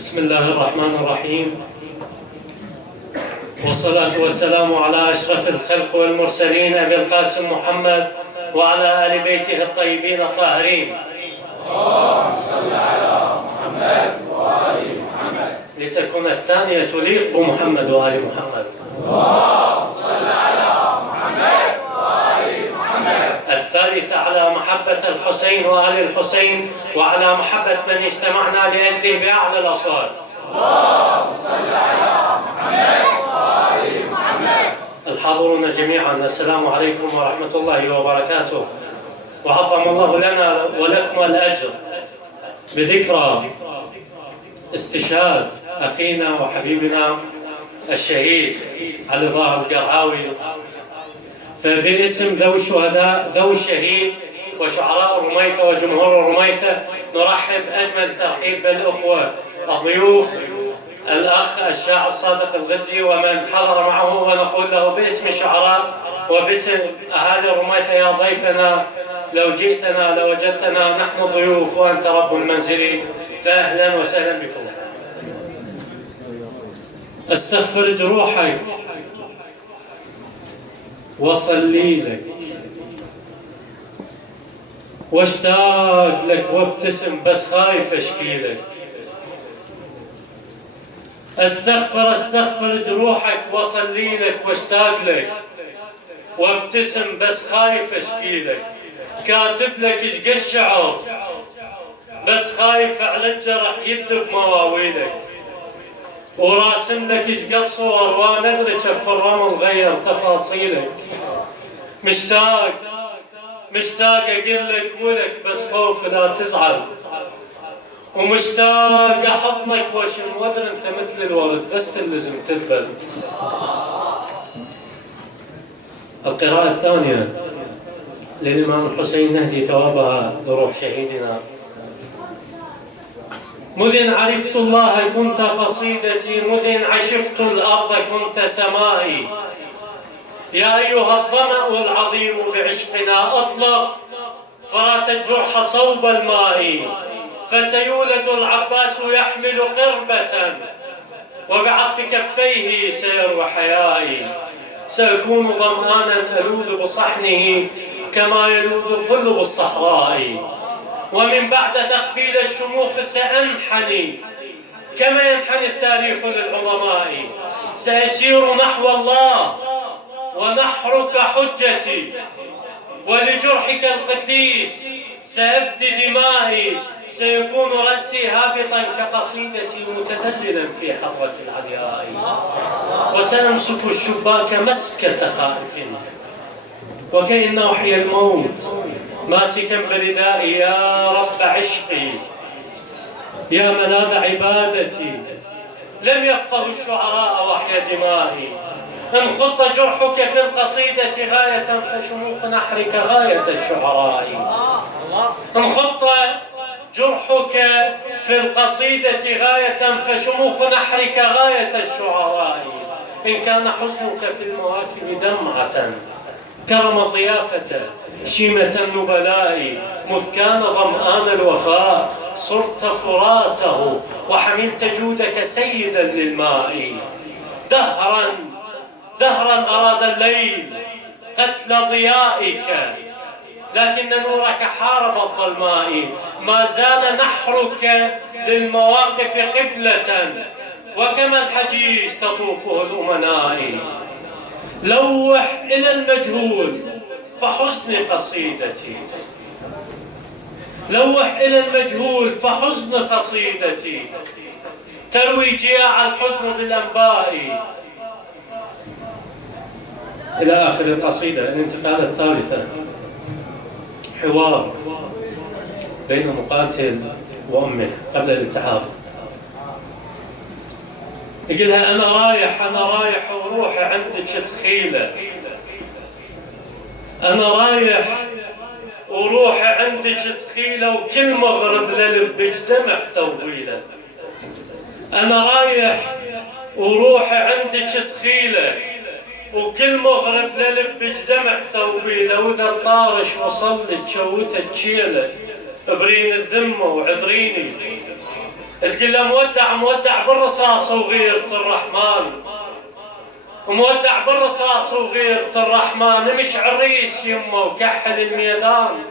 بسم الله الرحمن الرحيم، والصلاة والسلام على أشرف الخلق والمرسلين أبي القاسم محمد وعلى آل بيته الطيبين الطاهرين. اللهم صل على محمد وآل محمد. لتكون الثانية تليق بمحمد وآل محمد. اللهم صل على محمد وآل محمد. الثالثة على محبة الحسين وآل الحسين وعلى محبة من اجتمعنا لأجله بأعلى الأصوات. اللهم صل على محمد وآل محمد. الحاضرون جميعا، السلام عليكم ورحمة الله وبركاته. وعظم الله لنا ولكم الأجر بذكرى استشهاد أخينا وحبيبنا الشهيد علي ظاهر القرعاوي. فباسم ذوي الشهداء ذوي الشهيد وشعراء الرميثة وجمهور الرميثة نرحب أجمل ترحيب بالأخوة الضيوف الأخ الشاعر صادق الغزي ومن حضر معه، ونقول له باسم الشعراء وباسم أهالي الرميثة: يا ضيفنا لو جئتنا لوجدتنا نحن ضيوف وأنت رب المنزل، فأهلا وسهلا بكم. استغفر جروحك وصلي لك واشتاق لك وابتسم بس خايف اشكي لك. استغفر جروحك وصلي لك واشتاق لك وابتسم بس خايف اشكي لك. كاتب لك اشقى الشعر بس خايف على الجرح يدب مواويلك، وراسم لك اشقى الصور وانا ادري كيف الرمل غير تفاصيلك. مشتاق اقول لك ولك بس خوف لا تزعل، ومشتاق احضنك واشم ودر انت مثل الورد بس تلزم تذبل. القراءة الثانية للإمام الحسين نهدي ثوابها لروح شهيدنا. مذ إن عرفت الله كنت قصيدتي، مذ إن عشقت الأرض كنت سمائي. يا أيها الظمأ العظيم بعشقنا أطلق فرات الجرح صوب الماء. فسيولد العباس يحمل قربة وبعطف كفيه سيروى حيائي. سأكون ظمآنا ألوذ بصحنه كما يلوذ الظل بالصحراء. ومن بعد تقبيل الشموخ سأنحني كما ينحني التاريخ للعظماء. سأسير نحو الله ونحرك حجتي، ولجرحك القديس سأفدي دمائي. سيكون رأسي هابطا كقصيدتي متذللا في حرة العلياء. وسأمسك الشباك مسكة خائف وكأن وحي الموت ماسكا بردائي. يا رب عشقي يا ملاذ عبادتي، لم يفقه الشعراء وحي دمائي. إن خط جرحك في القصيدة غاية فشموخ نحرك غاية الشعراء. إن خط جرحك في القصيدة غاية فشموخ نحرك غاية الشعراء. إن كان حزنك في المواكب دمعة كرم الضيافة شيمة النبلاء. مذ كان ظمآن الوفاء صرت فراته وحملت جودك سيدا للماء. دهرا أراد الليل قتل ضيائك لكن نورك حارب الظلماء. ما زال نحرك للمواقف قبلة وكما الحجيج تطوفه الأمناء. لوح إلى المجهول فحزن قصيدتي، لوح إلى المجهول فحزن قصيدتي تروي جياع الحزن بالأنباء. إلى آخر القصيدة. الانتقال الثالثة حوار بين مقاتل وأمه قبل الالتحاب. يقولها أنا رايح وروحي عندك تخيلة، أنا رايح وروحي عندك تخيلة وكل مغرب للبج دمع ثويلة. أنا رايح وروحي عندك تخيلة وكل مغرب للبج دمع ثوبيله. وإذا الطارش وصلت شوتت شيله برين الذمة وعذريني. تقول له مودع مودع بالرصاص وغيرة الرحمن، مودع بالرصاص وغيرة الرحمن، مش عريس يمه وكحل الميدان،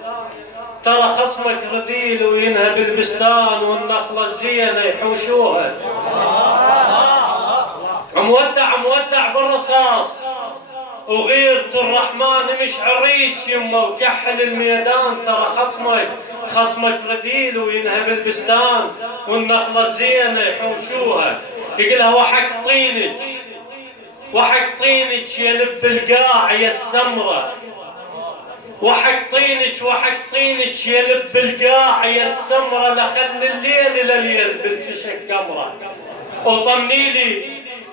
ترى خصمك رذيل وينهب البستان والنخلة الزينة يحوشوها. مودع مودع بالرصاص وغيرة الرحمن، مش عريس يمه وكحل الميدان، ترى خصمك رذيل وينهب البستان والنخلة الزينة يحوشوها. يقولها وحق طينك وحق طينك يا لب القاع يا السمرة، وحق طينك وحق طينك يا لب القاع يا السمرة، لخل الليل لليل بالفشك قمرة.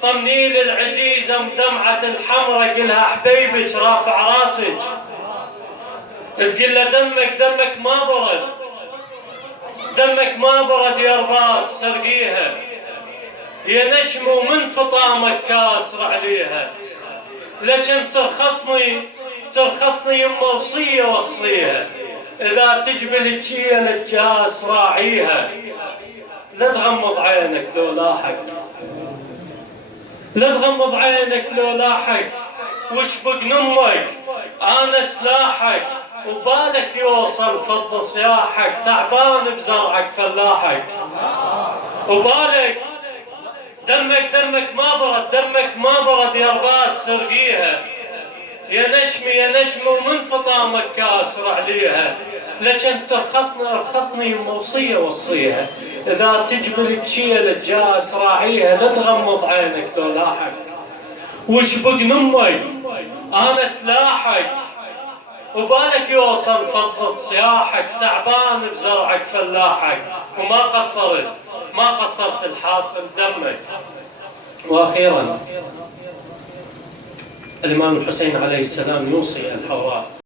طمني لي العزيزة مدمعة الحمرة، قلها حبيبك رافع راسك، تقول له دمك ما برد، دمك ما برد يا رباط سرقيها، يا نشم ومن فطامك كاسر عليها، لكن ترخصني يما وصية وصيها، إذا تجبل الجية للجاس راعيها، لا تغمض عينك لو لاحق، لا تغمض عينك لو لاحق، واشبق نمك أنا سلاحك، وبالك يوصل فض صياحك، تعبان بزرعك فلاحك، وبالك دمك ما برد يا رباس سرقيها، يا نشم ومن فطامك كاسر عليها، لكن ترخصني موصية وصيها، إذا تجبل تشيل الجاس راعيها، لا تغمض عينك لو لاحق، واشبق نمك أنا سلاحك، وبالك يوصل فض صياحك، تعبان بزرعك فلاحك، وما قصرت الحاصل دمك. وأخيرا الإمام الحسين عليه السلام يوصي الحوراء